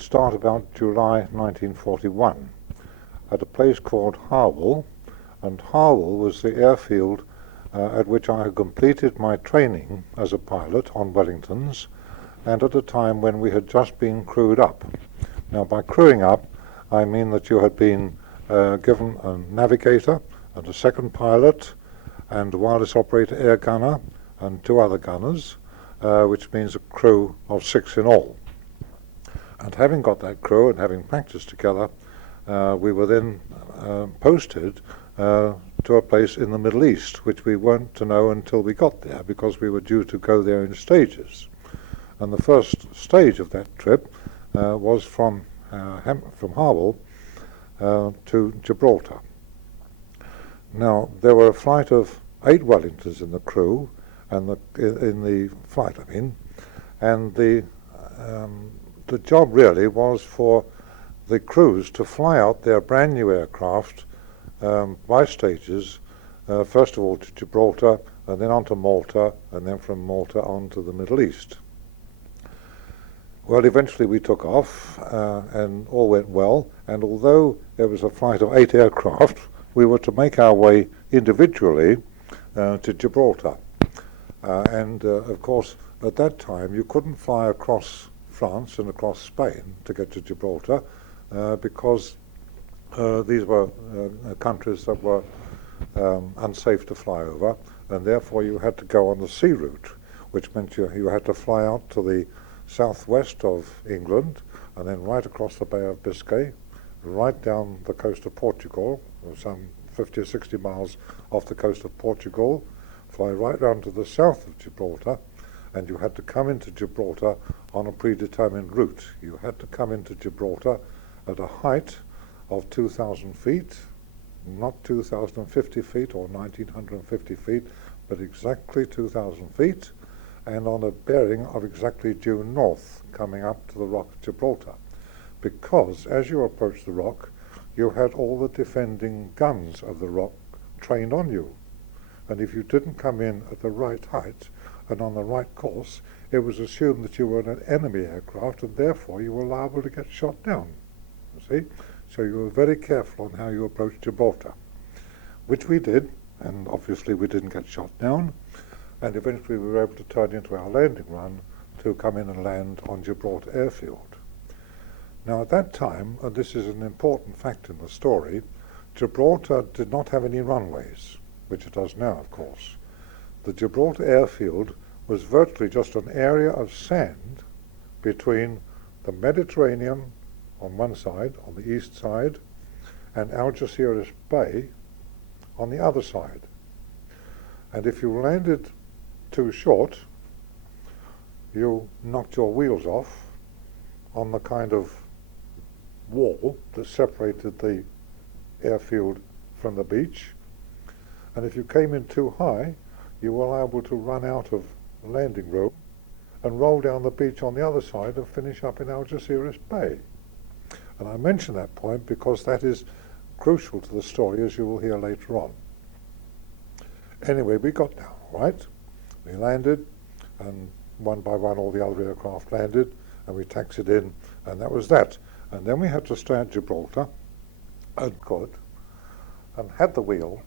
start about July 1941 at a place called Harwell, and Harwell was the airfield at which I had completed my training as a pilot on Wellingtons, and at a time when we had just been crewed up. Now, by crewing up, I mean that you had been given a navigator and a second pilot and a wireless operator air gunner and 2 other gunners, which means a crew of 6 in all. And having got that crew and having practiced together, we were then posted to a place in the Middle East, which we weren't to know until we got there, because we were due to go there in stages. And the first stage of that trip was from Harwell to Gibraltar. Now, there were a flight of 8 Wellingtons in the crew, and in the flight, and the job really was for the crews to fly out their brand new aircraft by stages, first of all to Gibraltar, and then on to Malta, and then from Malta on to the Middle East. Well, eventually we took off, and all went well, and although there was a flight of 8 aircraft, we were to make our way individually to Gibraltar. Of course, at that time, you couldn't fly across France and across Spain to get to Gibraltar, because these were countries that were unsafe to fly over, and therefore you had to go on the sea route, which meant you had to fly out to the southwest of England, and then right across the Bay of Biscay, right down the coast of Portugal, some 50 or 60 miles off the coast of Portugal, fly right round to the south of Gibraltar, and you had to come into Gibraltar on a predetermined route. You had to come into Gibraltar at a height of 2,000 feet, not 2,050 feet or 1,950 feet, but exactly 2,000 feet, and on a bearing of exactly due north, coming up to the Rock of Gibraltar. Because as you approached the rock, you had all the defending guns of the rock trained on you. And if you didn't come in at the right height and on the right course, it was assumed that you were an enemy aircraft, and therefore you were liable to get shot down. You see? So you were very careful on how you approached Gibraltar, which we did, and obviously we didn't get shot down, and eventually we were able to turn into our landing run to come in and land on Gibraltar airfield. Now at that time, and this is an important fact in the story, Gibraltar did not have any runways, which it does now, of course. The Gibraltar airfield was virtually just an area of sand between the Mediterranean on one side, on the east side, and Algeciras Bay on the other side. And if you landed too short, you knocked your wheels off on the kind of wall that separated the airfield from the beach. And if you came in too high, you were liable to run out of landing room and roll down the beach on the other side and finish up in Algeciras Bay. And I mention that point because that is crucial to the story, as you will hear later on. Anyway, we got down, right? We landed, and one by one all the other aircraft landed, and we taxied in, and that was that. And then we had to stay at Gibraltar, and had the wheel,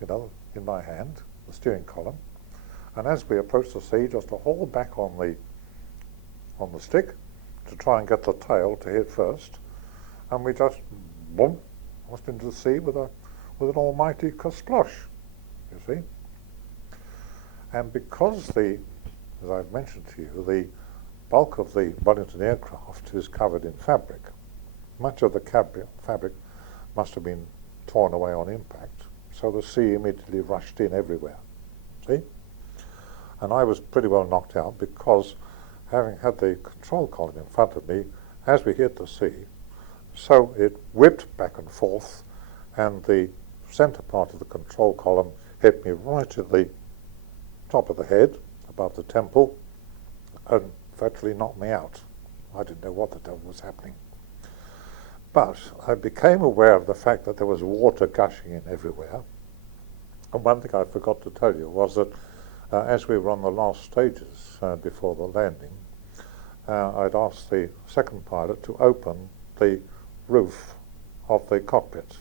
in my hand, the steering column, and as we approached the sea, just to haul back on the stick to try and get the tail to hit first, and we just boom, lost into the sea with an almighty kersplosh, you see. And because as I've mentioned to you, the bulk of the Wellington aircraft is covered in fabric. Much of the fabric must have been torn away on impact, so the sea immediately rushed in everywhere, see? And I was pretty well knocked out because, having had the control column in front of me, as we hit the sea, so it whipped back and forth, and the center part of the control column hit me right at the top of the head, above the temple, and virtually knocked me out. I didn't know what the devil was happening. But I became aware of the fact that there was water gushing in everywhere. And one thing I forgot to tell you was that as we were on the last stages before the landing, I'd asked the second pilot to open the roof of the cockpit,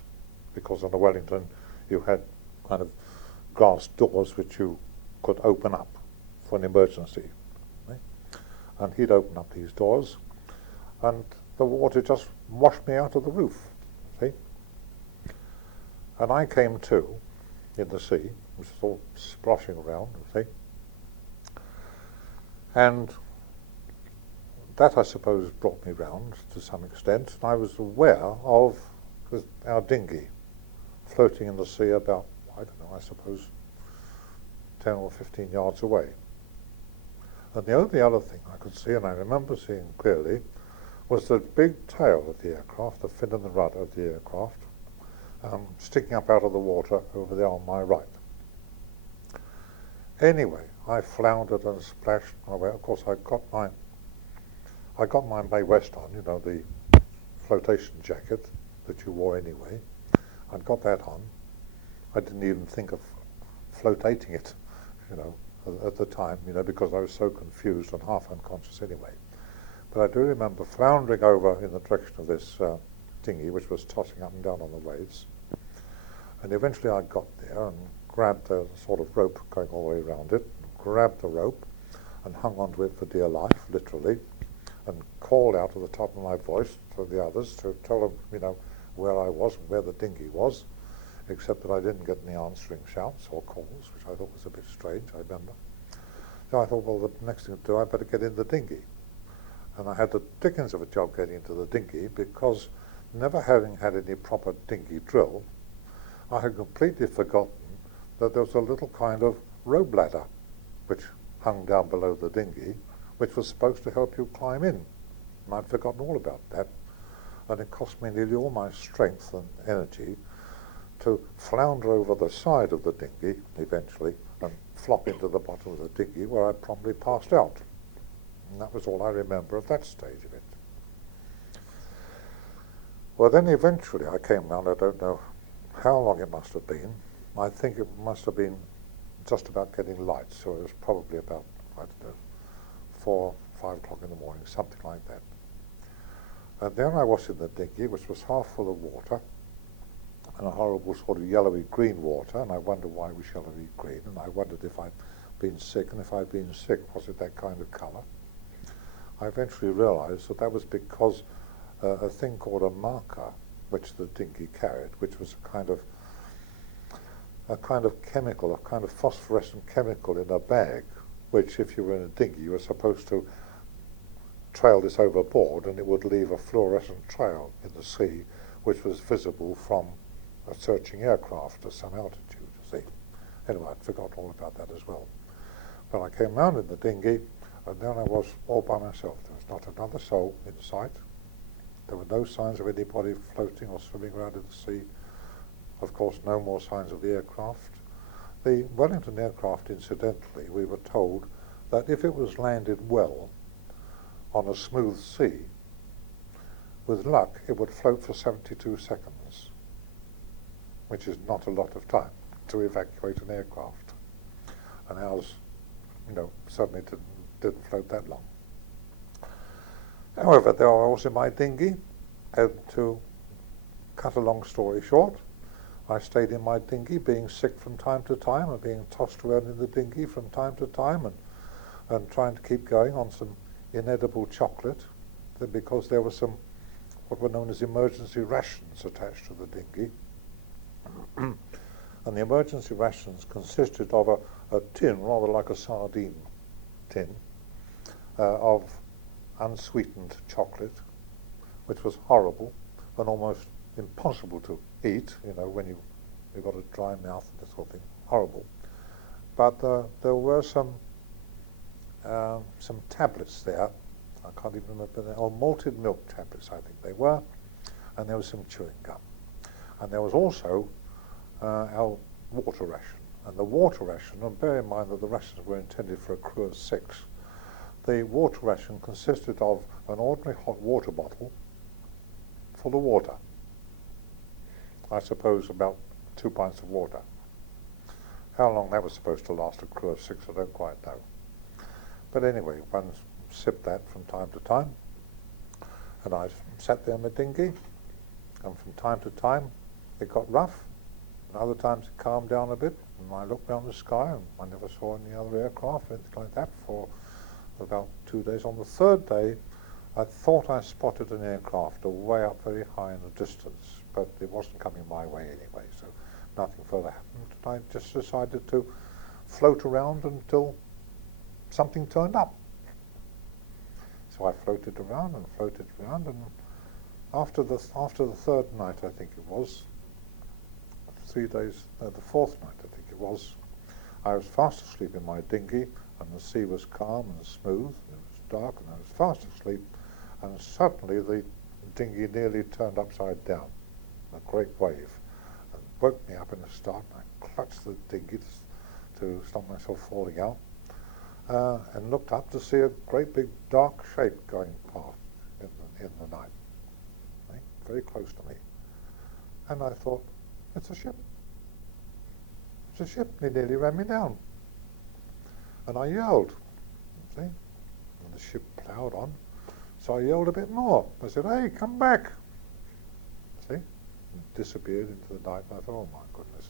because on the Wellington you had kind of glass doors which you could open up for an emergency. Right? And he'd open up these doors, and the water just washed me out of the roof. See? And I came to in the sea, which was all splashing around, see? And that, I suppose, brought me round to some extent, and I was aware of our dinghy floating in the sea about, I don't know, I suppose 10 or 15 yards away. And the only other thing I could see, and I remember seeing clearly, was the big tail of the aircraft, the fin and the rudder of the aircraft, sticking up out of the water over there on my right. Anyway, I floundered and splashed my way. Of course, I got my May West on, you know, the flotation jacket that you wore anyway. I'd got that on. I didn't even think of flotating it, you know, at the time, you know, because I was so confused and half unconscious anyway. But I do remember floundering over in the direction of this dinghy, which was tossing up and down on the waves. And eventually I got there and grabbed the sort of rope going all the way around it, grabbed the rope and hung onto it for dear life, literally, and called out at the top of my voice to the others to tell them, you know, where I was and where the dinghy was, except that I didn't get any answering shouts or calls, which I thought was a bit strange, I remember. So I thought, well, the next thing to do, I better get in the dinghy. And I had the dickens of a job getting into the dinghy, because never having had any proper dinghy drill, I had completely forgotten that there was a little kind of rope ladder which hung down below the dinghy, which was supposed to help you climb in. And I'd forgotten all about that. And it cost me nearly all my strength and energy to flounder over the side of the dinghy, eventually, and flop into the bottom of the dinghy, where I promptly passed out. And that was all I remember of that stage of it. Well, then eventually I came round, I don't know how long it must have been. I think it must have been just about getting light, so it was probably about, I don't know, 4, 5 o'clock in the morning, something like that. And there I was in the dinghy, which was half full of water, and a horrible sort of yellowy green water, and I wondered why it was yellowy green, and I wondered if I'd been sick, and if I'd been sick, was it that kind of colour? I eventually realised that that was because a thing called a marker, which the dinghy carried, which was a kind of chemical, a kind of phosphorescent chemical in a bag, which if you were in a dinghy, you were supposed to trail this overboard, and it would leave a fluorescent trail in the sea, which was visible from a searching aircraft at some altitude, you see. Anyway, I'd forgotten all about that as well. But I came round in the dinghy, and then I was all by myself. There was not another soul in sight. There were no signs of anybody floating or swimming around in the sea. Of course, no more signs of the aircraft. The Wellington aircraft, incidentally, we were told that if it was landed well on a smooth sea, with luck, it would float for 72 seconds, which is not a lot of time to evacuate an aircraft. And ours, you know, certainly didn't float that long. However, there I was in my dinghy, and to cut a long story short, I stayed in my dinghy, being sick from time to time, and being tossed around in the dinghy from time to time, and trying to keep going on some inedible chocolate, because there were some what were known as emergency rations attached to the dinghy. And the emergency rations consisted of a tin, rather like a sardine tin, of unsweetened chocolate, which was horrible and almost impossible to eat, you know, when you've got a dry mouth and this sort of thing. Horrible. But there were some tablets there. I can't even remember them. Or malted milk tablets, I think they were. And there was some chewing gum. And there was also our water ration. And the water ration, and bear in mind that the rations were intended for a crew of 6, the water ration consisted of an ordinary hot water bottle full of water. I suppose about 2 pints of water. How long that was supposed to last a crew of 6, I don't quite know. But anyway, one sipped that from time to time, and I sat there in my dinghy, and from time to time it got rough, and other times it calmed down a bit, and I looked down the sky, and I never saw any other aircraft, anything like that, for about 2 days. On the third day, I thought I spotted an aircraft away up very high in the distance, but it wasn't coming my way anyway, so nothing further happened. And I just decided to float around until something turned up. So I floated around, and after the third night, I think it was, 3 days, no, the fourth night, I think it was, I was fast asleep in my dinghy, and the sea was calm and smooth, and it was dark, and I was fast asleep, and suddenly the dinghy nearly turned upside down, a great wave, and woke me up in a start, and I clutched the dinghy to stop myself falling out, and looked up to see a great big dark shape going past in the night, right, very close to me. And I thought, it's a ship. It's a ship. It nearly ran me down. And I yelled, see, and the ship ploughed on. So I yelled a bit more. I said, hey, come back. See, and it disappeared into the night. And I thought, oh my goodness,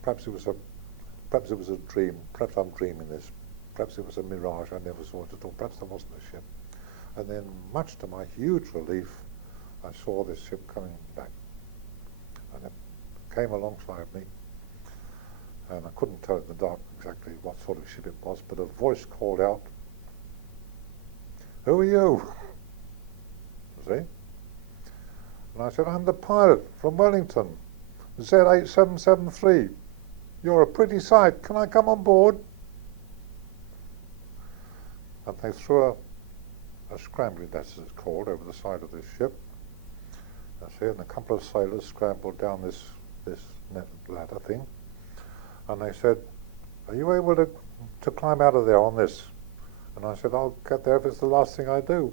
perhaps it was a dream. Perhaps I'm dreaming this. Perhaps it was a mirage. I never saw it at all. Perhaps there wasn't a ship. And then, much to my huge relief, I saw this ship coming back. And it came alongside me, and I couldn't tell in the dark exactly what sort of ship it was, but a voice called out, who are you? See? And I said, I'm the pilot from Wellington, Z8773. You're a pretty sight. Can I come on board? And they threw a scrambling, that's as it's called, over the side of this ship. I see, and a couple of sailors scrambled down this net ladder thing, and they said, are you able to climb out of there on this? And I said, I'll get there if it's the last thing I do.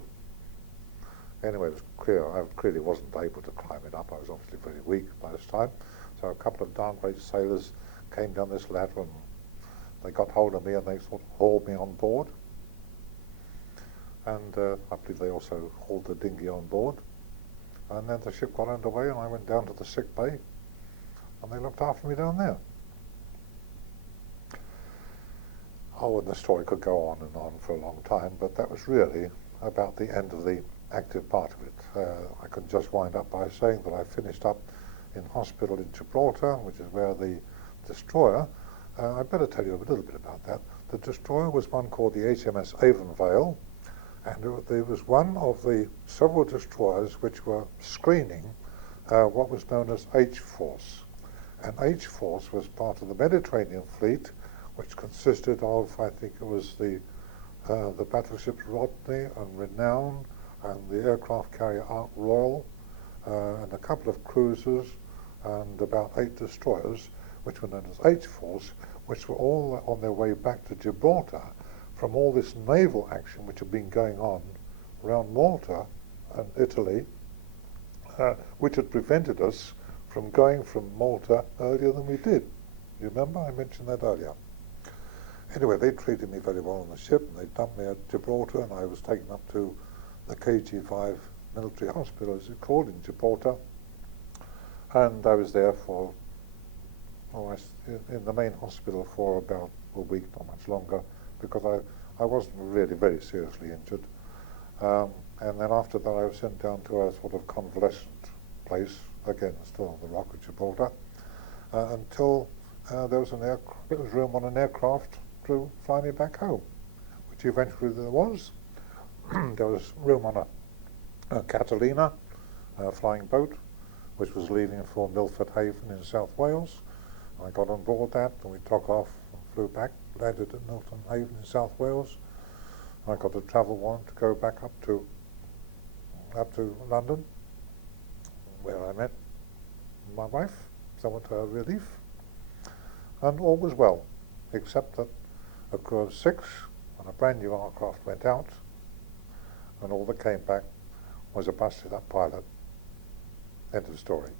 Anyway, it was clear I clearly wasn't able to climb it up. I was obviously very weak by this time. So a couple of darn great sailors came down this ladder, and they got hold of me, and they sort of hauled me on board. And I believe they also hauled the dinghy on board. And then the ship got underway, and I went down to the sick bay, and they looked after me down there. Oh, and the story could go on and on for a long time, but that was really about the end of the active part of it. I can just wind up by saying that I finished up in hospital in Gibraltar, which is where the destroyer, I better tell you a little bit about that. The destroyer was one called the HMS Avonvale, and there was one of the several destroyers which were screening what was known as H-Force. And H-Force was part of the Mediterranean fleet, which consisted of, I think it was the battleships Rodney and Renown, and the aircraft carrier Ark Royal, and a couple of cruisers, and about 8 destroyers, which were known as H-Force, which were all on their way back to Gibraltar from all this naval action which had been going on around Malta and Italy, which had prevented us from going from Malta earlier than we did. You remember? I mentioned that earlier. Anyway, they treated me very well on the ship, and they dumped me at Gibraltar, and I was taken up to the KG5 military hospital, as it's called, in Gibraltar. And I was there for, in the main hospital for about a week, not much longer, because I wasn't really very seriously injured. And then after that I was sent down to a sort of convalescent place, again still on the Rock of Gibraltar, until there was room on an aircraft to fly me back home, which eventually there was. There was room on a Catalina flying boat, which was leaving for Milford Haven in South Wales. I got on board that, and we took off and flew back, landed at Milton Haven in South Wales. I got a travel warrant to go back up to London, where I met my wife, somewhat to her relief, and all was well, except that a crew of 6 and a brand new aircraft went out, and all that came back was a busted up pilot. End of story.